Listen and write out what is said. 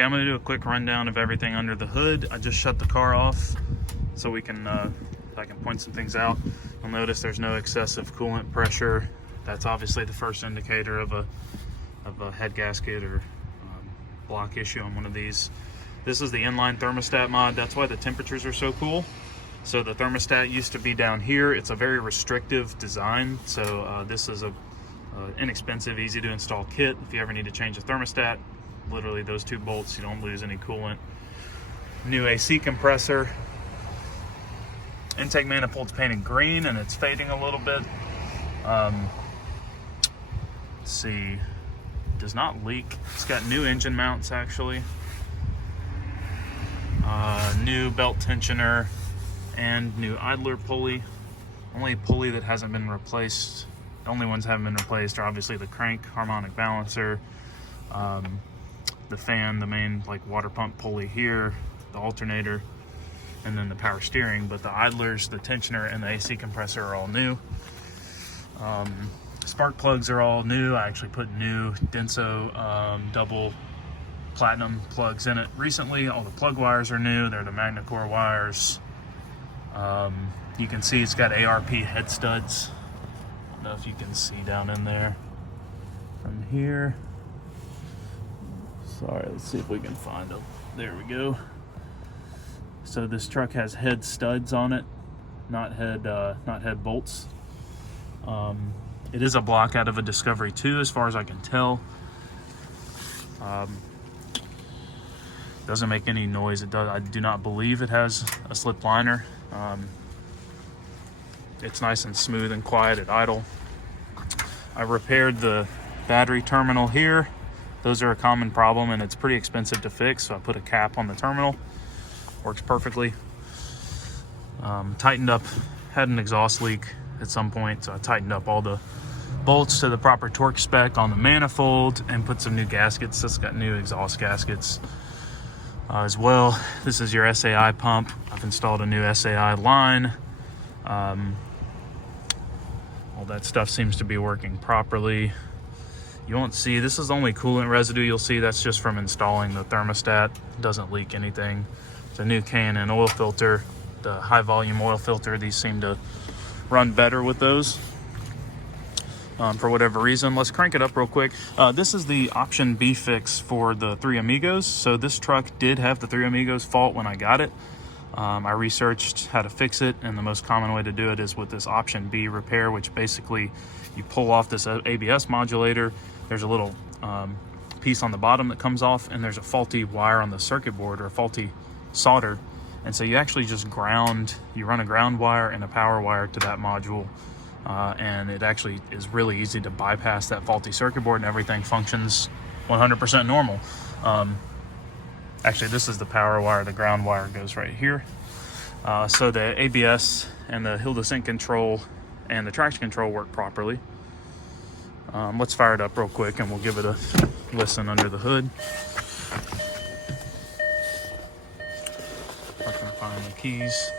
Okay, I'm gonna do a quick rundown of everything under the hood. I just shut the car off so we can, I can point some things out. You'll notice there's no excessive coolant pressure. That's obviously the first indicator of a head gasket or block issue on one of these. This is the inline thermostat mod. That's why the temperatures are so cool. So the thermostat used to be down here. It's a very restrictive design. So this is a inexpensive, easy to install kit. If you ever need to change the thermostat, literally those two bolts, you don't lose any coolant. New AC compressor. Intake manifold's painted green and it's fading a little bit. Let's see, does not leak. It's got new engine mounts actually. New belt tensioner and new idler pulley. Only pulley that hasn't been replaced, the only ones that haven't been replaced are obviously the crank harmonic balancer, the fan, the main like water pump pulley here, the alternator, and then the power steering. But the idlers, the tensioner, and the AC compressor are all new. Spark plugs are all new. I actually put new Denso double platinum plugs in it recently. All the plug wires are new. They're the MagnaCore wires. You can see it's got ARP head studs. I don't know if you can see down in there from here. Sorry, let's see if we can find them. There we go. So this truck has head studs on it, not head bolts. It is a block out of a Discovery 2 as far as I can tell. Doesn't make any noise. It does. I do not believe it has a slip liner. It's nice and smooth and quiet at idle. I repaired the battery terminal here. Those are a common problem and it's pretty expensive to fix, so I put a cap on the terminal. Works perfectly. Tightened up, had an exhaust leak at some point, so I tightened up all the bolts to the proper torque spec on the manifold and put some new gaskets. It's got new exhaust gaskets as well. This is your SAI pump. I've installed a new SAI line. All that stuff seems to be working properly. You won't see, this is the only coolant residue you'll see. That's just from installing the thermostat. It doesn't leak anything. It's a new K&N oil filter, the high volume oil filter. These seem to run better with those for whatever reason. Let's crank it up real quick. This is the option B fix for the Three Amigos. So this truck did have the Three Amigos fault when I got it. I researched how to fix it, and the most common way to do it is with this option B repair, which basically you pull off this ABS modulator. There's a little piece on the bottom that comes off, and there's a faulty wire on the circuit board or a faulty solder. And so you actually just run a ground wire and a power wire to that module. And it actually is really easy to bypass that faulty circuit board and everything functions 100% normal. Actually, this is the power wire. The ground wire goes right here. So the ABS and the hill descent control and the traction control work properly. Let's fire it up real quick and we'll give it a listen under the hood. I can find the keys.